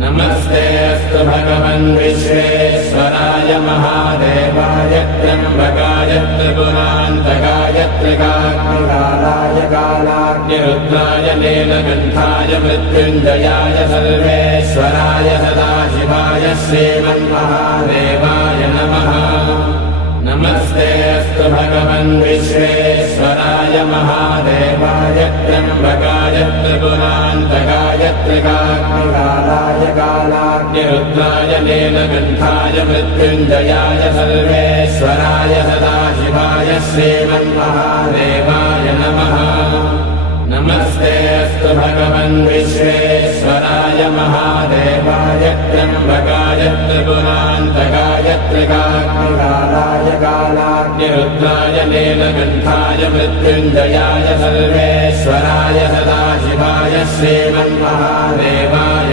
नमस्तेऽस्तु भगवन् विश्वेश्वराय महादेवाय त्र्यम्बकाय त्रिपुरान्तकाय त्रिकाग्निकालाय कालाग्निरुद्राय नीलकण्ठाय मृत्युञ्जयाय सर्वेश्वराय सदाशिवाय श्रीमन्महादेवाय नमः। नमस्तेऽस्तु भगवन् विश्वेश्वराय महादेवाय त्र्यम्बकाय त्रिपुरान्तकाय त्रिकाग्निकालाय कालाग्निरुद्राय नीलकण्ठाय मृत्युञ्जयाय सर्वेश्वराय सदाशिवाय श्रीमन्महादेवाय नमः। नमस्तेऽस्तु भगवन् विश्वेश्वराय महादेवाय त्र्यम्बकाय त्रिपुरान्तकाय त्रिकाग्निकालाय कालाग्निरुद्राय नीलकण्ठाय मृत्युञ्जयाय सर्वेश्वराय सदाशिवाय श्रीमन्महादेवाय